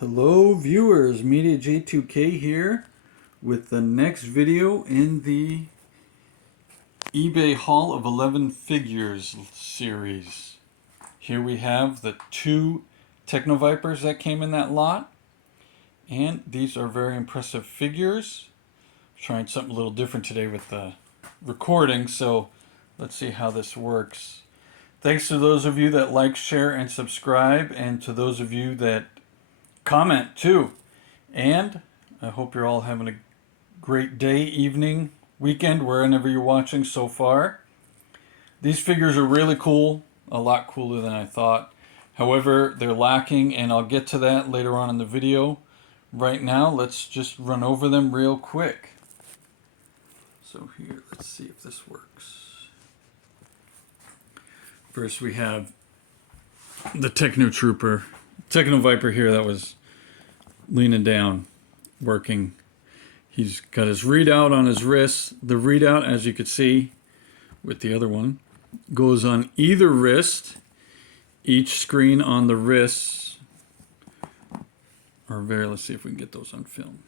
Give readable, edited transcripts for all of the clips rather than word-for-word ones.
Hello viewers, Media J2K here with the next video in the eBay haul of 11 figures series. Here we have the two Techno Vipers that came in that lot, and these are very impressive figures. Trying something a little different today with the recording, so let's see how this works. Thanks to those of you that like, share, and subscribe, and to those of you that comment too. And I hope you're all having a great day, evening, weekend, wherever you're watching so far. These figures are really cool, a lot cooler than I thought. However, they're lacking, and I'll get to that later on in the video. Right now, let's just run over them real quick. So here, let's see if this works. First we have the Techno Viper here that was leaning down, working. He's got his readout on his wrist. The readout, as you could see with the other one, goes on either wrist. Each screen on the wrists are very, let's see if we can get those on film.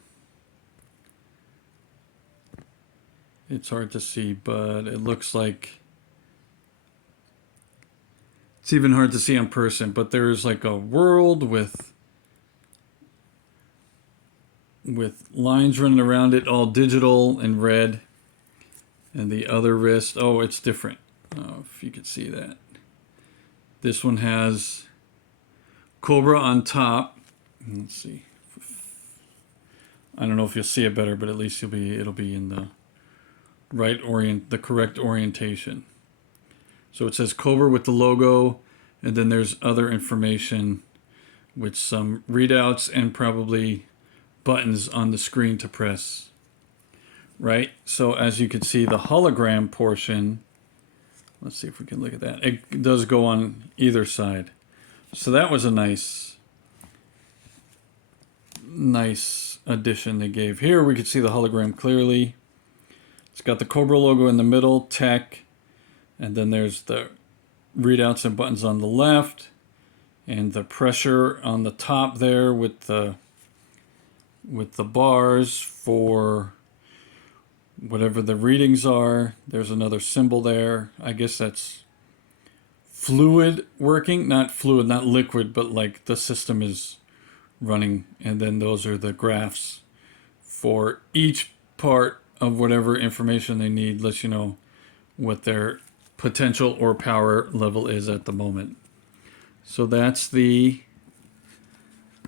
It's hard to see, but it looks like it's even hard to see on person, but there's like a world with lines running around it, all digital and red. And the other wrist, oh, it's different. If you could see that. This one has Cobra on top. Let's see. I don't know if you'll see it better, but at least it'll be in the the correct orientation. So it says Cobra with the logo, and then there's other information with some readouts and probably buttons on the screen to press. Right? So as you can see, the hologram portion, let's see if we can look at that. It does go on either side. So that was a nice addition they gave. Here we could see the hologram clearly. It's got the Cobra logo in the middle, tech, and then there's the readouts and buttons on the left, and the pressure on the top there with the bars for whatever the readings are. There's another symbol there. I guess that's fluid working, not fluid, not liquid, but like the system is running. And then those are the graphs for each part of whatever information they need. Lets you know what their potential or power level is at the moment. So that's the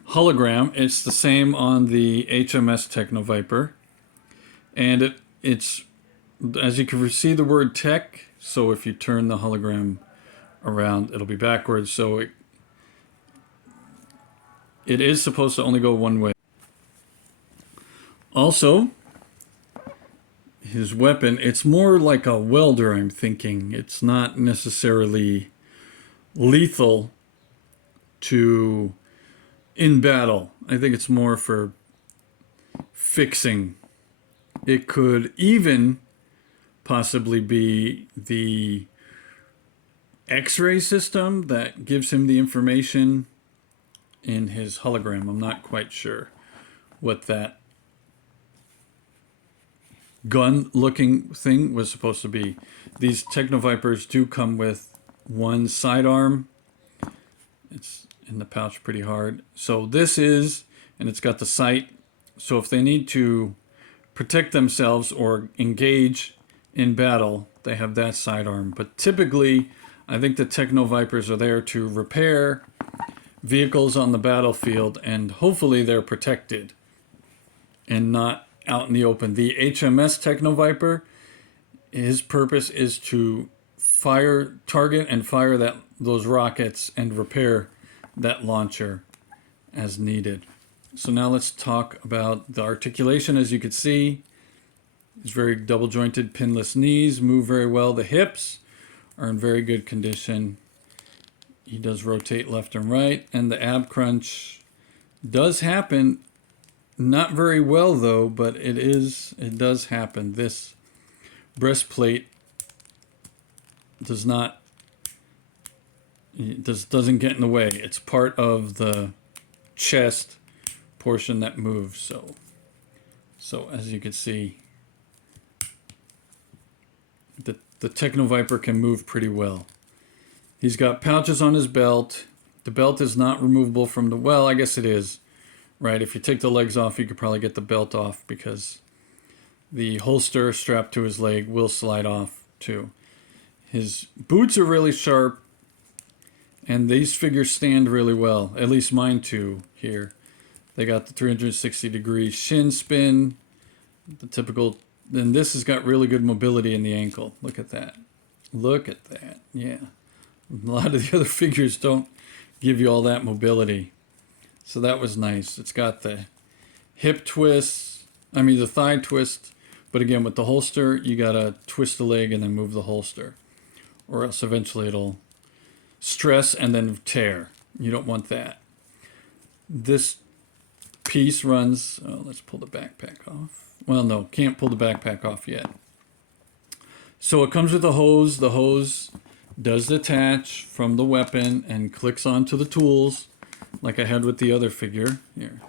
hologram. It's the same on the HMS Techno Viper, and it's as you can see the word tech, so if you turn the hologram around it'll be backwards, so it is supposed to only go one way. Also, his weapon, it's more like a welder, I'm thinking. It's not necessarily lethal in battle. I think it's more for fixing. It could even possibly be the X-ray system that gives him the information in his hologram. I'm not quite sure what that gun-looking thing was supposed to be. These Techno Vipers do come with one sidearm. It's in the pouch pretty hard. So this is, and it's got the sight. So if they need to protect themselves or engage in battle, they have that sidearm. But typically, I think the Techno Vipers are there to repair vehicles on the battlefield, and hopefully they're protected and not out in the open. The HMS Techno Viper, his purpose is to target and fire those rockets and repair that launcher as needed. So now let's talk about the articulation. As you can see, it's very double jointed, pinless knees, move very well. The hips are in very good condition. He does rotate left and right, and the ab crunch does happen. Not very well though, but it does happen. This breastplate doesn't get in the way. It's part of the chest portion that moves. So as you can see, the Techno Viper can move pretty well. He's got pouches on his belt. The belt is not removable from the, well, I guess it is, right? If you take the legs off, you could probably get the belt off because the holster strapped to his leg will slide off too. His boots are really sharp, and these figures stand really well. At least mine too here. They got the 360-degree shin spin, the typical. Then this has got really good mobility in the ankle. Look at that. Look at that. Yeah. A lot of the other figures don't give you all that mobility. So that was nice. It's got the hip twist, the thigh twist. But again, with the holster, you got to twist the leg and then move the holster. Or else eventually it'll stress and then tear. You don't want that. This piece runs, let's pull the backpack off. Well, no, can't pull the backpack off yet. So it comes with a hose. The hose does detach from the weapon and clicks onto the tools like I had with the other figure. Here.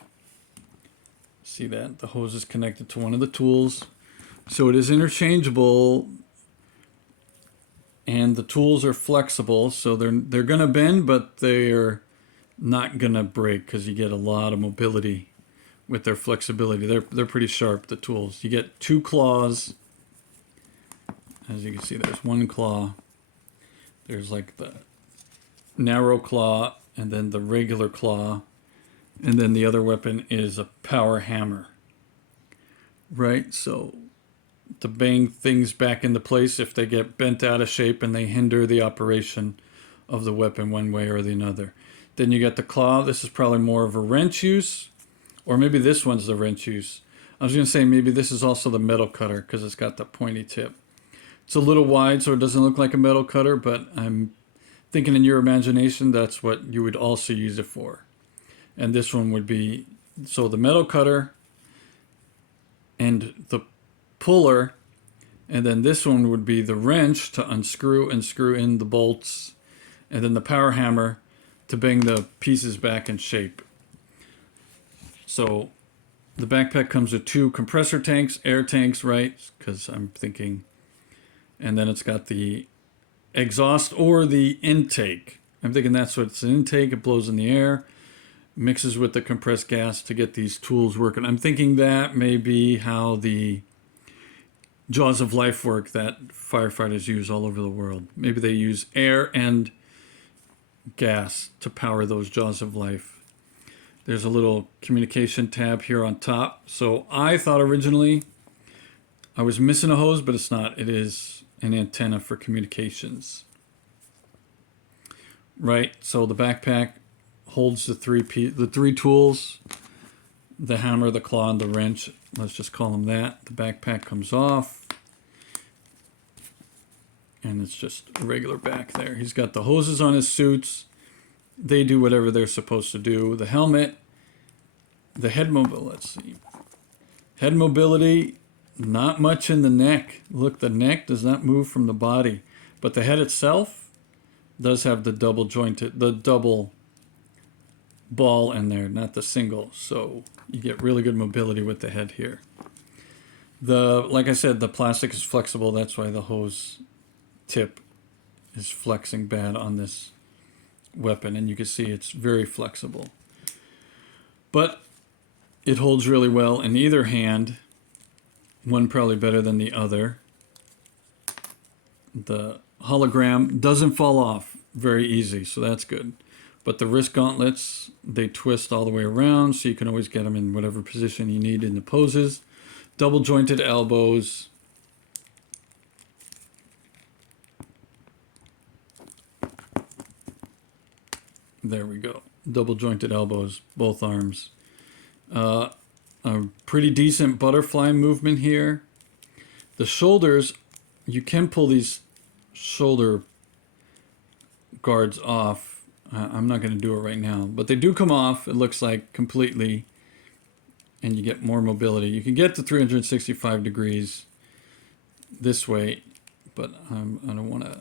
See that? The hose is connected to one of the tools. So it is interchangeable, and the tools are flexible, so they're going to bend, but they're not going to break because you get a lot of mobility with their flexibility. They're pretty sharp, the tools. You get 2 claws. As you can see, there's 1 claw. There's like the narrow claw and then the regular claw. And then the other weapon is a power hammer. Right? So to bang things back into place if they get bent out of shape and they hinder the operation of the weapon one way or the other. Then you got the claw. This is probably more of a wrench use. Or maybe this one's the wrench use. I was going to say maybe this is also the metal cutter because it's got the pointy tip. It's a little wide so it doesn't look like a metal cutter, but I'm thinking in your imagination that's what you would also use it for. And this one would be, so the metal cutter and the puller, and then this one would be the wrench to unscrew and screw in the bolts, and then the power hammer to bang the pieces back in shape. So the backpack comes with 2 compressor tanks, air tanks, right? Because I'm thinking, and then it's got the exhaust or the intake. I'm thinking that's what it's an intake. It blows in the air, mixes with the compressed gas to get these tools working. I'm thinking that may be how the jaws of life work that firefighters use all over the world. Maybe they use air and gas to power those jaws of life. There's a little communication tab here on top. So I thought originally I was missing a hose, but it's not. It is an antenna for communications. Right, so the backpack holds the 3 tools, the hammer, the claw, and the wrench. Let's just call them that. The backpack comes off. And it's just a regular back there. He's got the hoses on his suits. They do whatever they're supposed to do. The helmet, the head mobility, let's see. Head mobility, not much in the neck. Look, the neck does not move from the body. But the head itself does have the double ball in there, not the single. So you get really good mobility with the head here. Like I said, the plastic is flexible. That's why the hose tip is flexing bad on this weapon, and you can see it's very flexible, but it holds really well in either hand, one probably better than the other. The hologram doesn't fall off very easy, so that's good, but the wrist gauntlets, they twist all the way around, so you can always get them in whatever position you need in the poses. Double jointed elbows. There we go. Double jointed elbows, both arms. A pretty decent butterfly movement here. The shoulders, you can pull these shoulder guards off. I'm not going to do it right now, but they do come off, it looks like, completely, and you get more mobility. You can get to 365 degrees this way, but I don't want to,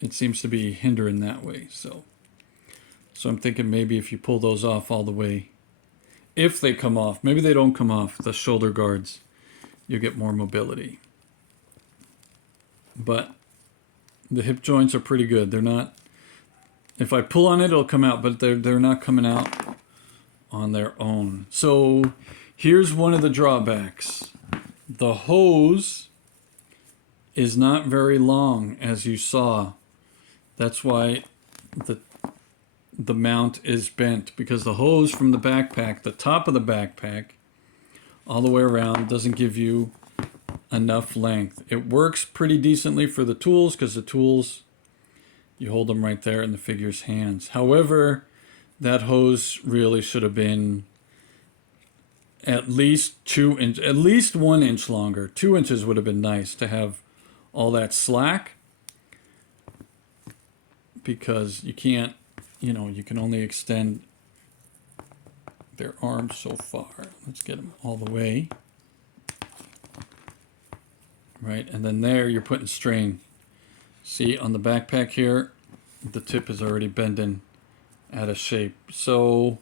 it seems to be hindering that way, so I'm thinking maybe if you pull those off all the way, if they come off. Maybe they don't come off, the shoulder guards. You get more mobility. But the hip joints are pretty good. They're not, if I pull on it, it'll come out, but they're not coming out on their own. So here's one of the drawbacks. The hose is not very long, as you saw. That's why the mount is bent, because the hose from the backpack, the top of the backpack, all the way around, doesn't give you enough length. It works pretty decently for the tools, because the tools, you hold them right there in the figure's hands. However, that hose really should have been at least 2 inch, at least 1 inch longer. 2 inches would have been nice to have all that slack, because you can't, you know, you can only extend their arms so far. Let's get them all the way. Right, and then there you're putting strain. See, on the backpack here, the tip is already bending out of shape. So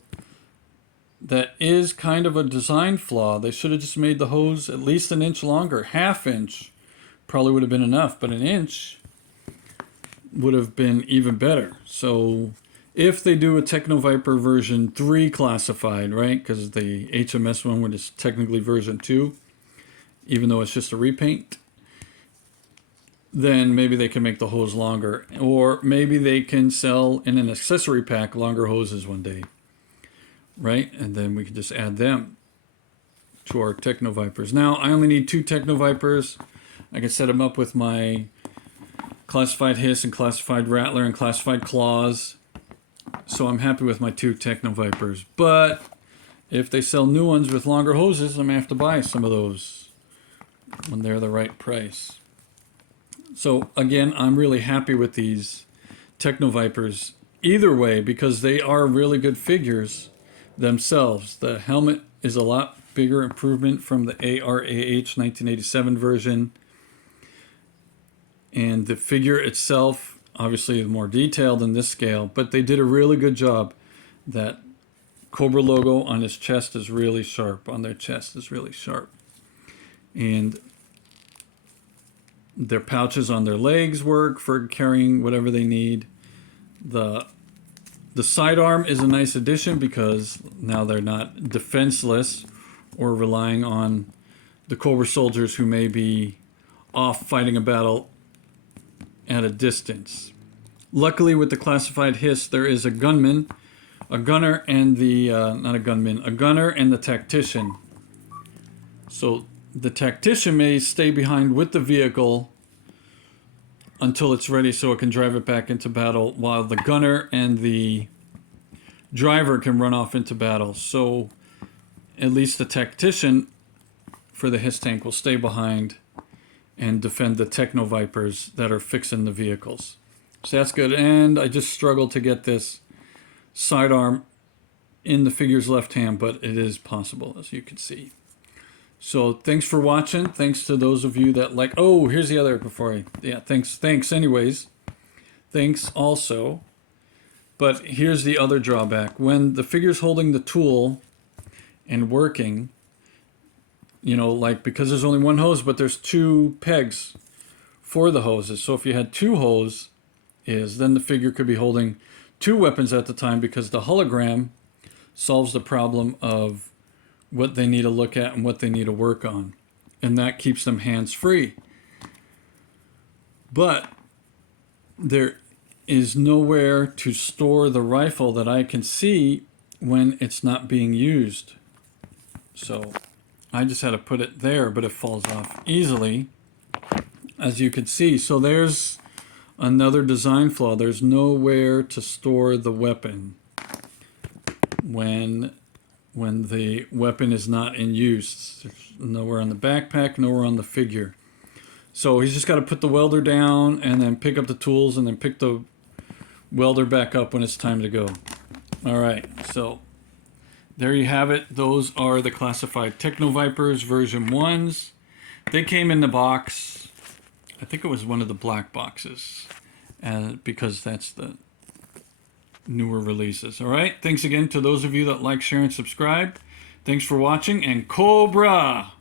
that is kind of a design flaw. They should have just made the hose at least 1 inch longer. Half inch probably would have been enough, but 1 inch would have been even better. So if they do a Techno Viper version 3 classified, right, because the HMS one is technically version 2, even though it's just a repaint, then maybe they can make the hose longer. Or maybe they can sell in an accessory pack longer hoses one day, right? And then we can just add them to our Techno Vipers. Now, I only need 2 Techno Vipers. I can set them up with my Classified Hiss and Classified Rattler and Classified Claws. So I'm happy with my 2 Techno Vipers. But if they sell new ones with longer hoses, I'm going to have to buy some of those when they're the right price. So again, I'm really happy with these Techno Vipers either way, because they are really good figures themselves. The helmet is a lot bigger improvement from the ARAH 1987 version. And the figure itself, obviously more detailed in this scale, but they did a really good job. That Cobra logo on his chest is really sharp, on their chest is really sharp. And their pouches on their legs work for carrying whatever they need. The sidearm is a nice addition, because now they're not defenseless or relying on the Cobra soldiers who may be off fighting a battle at a distance. Luckily, with the Classified Hiss, there is a gunman, a gunner, and the not a gunman, a gunner and the tactician. So the tactician may stay behind with the vehicle until it's ready, so it can drive it back into battle, while the gunner and the driver can run off into battle. So at least the tactician for the Hiss tank will stay behind and defend the Techno Vipers that are fixing the vehicles. So that's good. And I just struggled to get this sidearm in the figure's left hand, but it is possible, as you can see. So thanks for watching. Thanks to those of you that like, oh, here's the other before I, yeah, thanks anyways. Thanks also. But here's the other drawback. When the figure's holding the tool and working, you know, like, because there's only one hose, but there's 2 pegs for the hoses. So if you had 2 hoses, then the figure could be holding 2 weapons at the time, because the hologram solves the problem of what they need to look at and what they need to work on. And that keeps them hands-free. But there is nowhere to store the rifle that I can see when it's not being used. So I just had to put it there, but it falls off easily, as you can see. So there's another design flaw. There's nowhere to store the weapon when the weapon is not in use. There's nowhere on the backpack, nowhere on the figure. So he's just got to put the welder down and then pick up the tools and then pick the welder back up when it's time to go. All right, so there you have it. Those are the Classified Techno Vipers version 1s. They came in the box. I think it was one of the black boxes, because that's the newer releases. All right, thanks again to those of you that like, share, and subscribe. Thanks for watching, and Cobra!